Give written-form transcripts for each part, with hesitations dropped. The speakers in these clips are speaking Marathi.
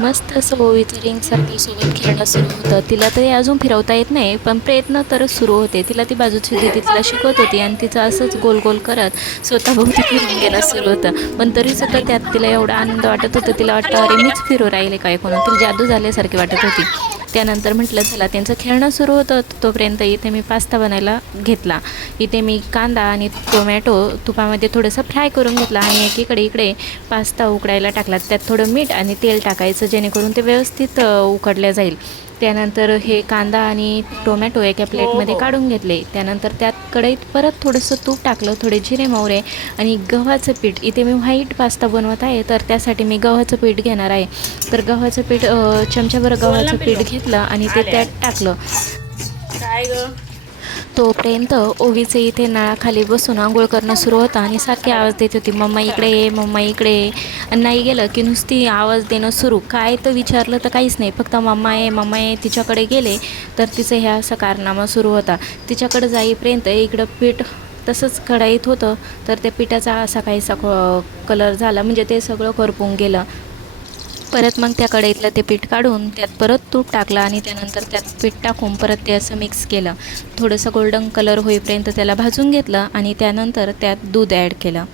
मस्त असं ओवीचं रिंग सर्कलसोबत खेळणं सुरू होतं. तिला तरी अजून फिरवता येत नाही, पण प्रयत्न तर सुरू होते. तिला ती बाजूची दीदी तिला शिकवत होती आणि तिचं असंच गोल गोल करत स्वतःभोवती फिरून घेणं सुरू होतं. पण तरीसुद्धा त्यात तिला एवढा आनंद वाटत होता. तिला वाटतं अरे मीच फिरू राहिले काय कोण, तिला जादू झाल्यासारखी वाटत होती. त्यानंतर म्हटलं चला त्यांचं खेळणं सुरू होतं. तोपर्यंत इथे मी पास्ता बनायला घेतला. इथे मी कांदा आणि टोमॅटो तुपामध्ये थोडंसं फ्राय करून घेतला आणि इकडे पास्ता उकडायला टाकला. त्यात थोडं मीठ आणि तेल टाकायचं जेणेकरून ते व्यवस्थित उकडल्या जाईल. त्यानंतर हे कांदा आणि टोमॅटो एका प्लेटमध्ये काढून घेतले. त्यानंतर त्यात कढईत परत थोडंसं तूप टाकलं, थोडे जिरे मोहरे आणि गव्हाचं पीठ. इथे मी व्हाईट पास्ता बनवत आहे, तर त्यासाठी मी गव्हाचं पीठ घेणार आहे. तर गव्हाचं पीठ चमच्याभर गव्हाचं पीठ घेतलं आणि ते त्यात टाकलं. काय ग तोपर्यंत ओवीचे इथे नळाखाली बसून आंघोळ करणं सुरू होतं आणि सारखी आवाज देत होती, मम्मा इकडे ये, मम्मा इकडे ये. आणि नाही गेलं की नुसती आवाज देणं सुरू. काय तर विचारलं तर काहीच नाही, फक्त मम्मा आहे मम्मा आहे. तिच्याकडे गेले तर तिचं ह्या असा कारनामा सुरू होता. तिच्याकडे जाईपर्यंत इकडं पीठ तसंच कढईत होतं, तर त्या पिठाचा असा काहीसा कलर झाला, म्हणजे ते सगळं करपून गेलं. परत मग त्या कढईतलं ते पीठ काढून त्यात परत तूप टाकलं आणि त्यानंतर त्यात पीठ टाकून परत ते असं मिक्स केलं. थोडंसं गोल्डन कलर होईपर्यंत त्याला भाजून घेतलं आणि त्यानंतर त्यात दूध ॲड केलं.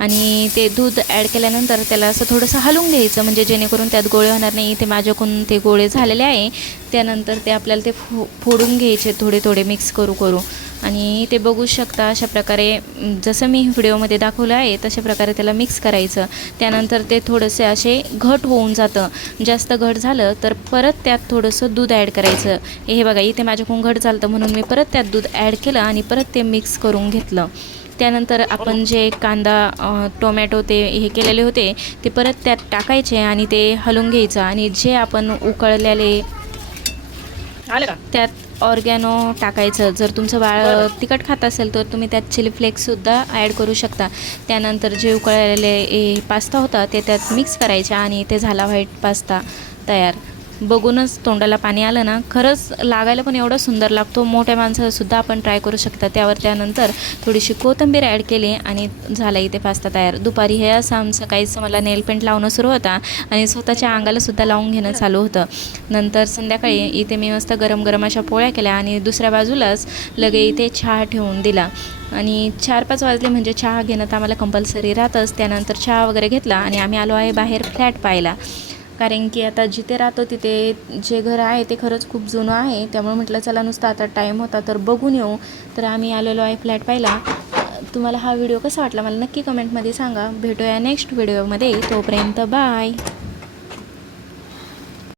आणि ते दूध ॲड केल्यानंतर त्याला असं थोडंसं हलवून घ्यायचं, म्हणजे जेणेकरून त्यात गोळे होणार नाही. ते माझ्याकडून ते गोळे झालेले आहे. त्यानंतर ते आपल्याला ते फोडून घ्यायचे थोडे थोडे मिक्स करू आणि ते बघू शकता अशा प्रकारे, जसं मी व्हिडिओमध्ये दाखवलं आहे तशा प्रकारे त्याला मिक्स करायचं. त्यानंतर ते थोडेसे असे घट होऊन जातं. जास्त घट झालं तर परत त्यात थोडंसं दूध ॲड करायचं. हे बघा इथे माझ्याकडून घट झालं म्हणून मी परत त्यात दूध ॲड केलं आणि परत ते मिक्स करून घेतलं. त्यानंतर आपण जे कांदा टोमॅटो ते हे केलेले होते ते परत त्यात टाकायचे आणि ते हलवून घ्यायचं. आणि जे आपण उकळलेले त्यात ऑर्गॅनो टाकायचं. जर तुमचं बाळ तिखट खात असेल तर तुम्ही त्यात चिली फ्लेक्ससुद्धा ॲड करू शकता. त्यानंतर जे उकळलेले पास्ता होता ते त्यात मिक्स करायचे आणि ते झाला व्हाईट पास्ता तयार. बघूनच तोंडाला पाणी आलं ना. खरंच लागायला पण एवढा सुंदर लागतो. मोठ्या माणसासुद्धा आपण ट्राय करू शकता. त्यानंतर थोडीशी कोथिंबीर ॲड केली आणि झाला इथे पास्ता तयार. दुपारी हे असं आमचं काहीच मला नेल पेंट लावणं सुरू होता आणि स्वतःच्या अंगालासुद्धा लावून घेणं चालू होतं. नंतर संध्याकाळी इथे मी मस्त गरम गरम अशा पोळ्या केल्या आणि दुसऱ्या बाजूलाच लगे इथे चहा ठेवून दिला. आणि 4-5 वाजले म्हणजे चहा घेणं तर आम्हाला कंपल्सरी राहतंच. त्यानंतर चहा वगैरे घेतला आणि आम्ही आलो आहे बाहेर फ्लॅट पाहायला. कारण की आता जिथे राहतो तिथे जे घर आहे ते खरंच खूप जुनं आहे. त्यामुळे म्हटलं चला नुसतं आता टाईम होता तर बघून येऊ. तर आम्ही आलेलो आहे फ्लॅट पाहायला. तुम्हाला हा व्हिडिओ कसा वाटला मला नक्की कमेंटमध्ये सांगा. भेटूया नेक्स्ट व्हिडिओमध्ये. तोपर्यंत बाय.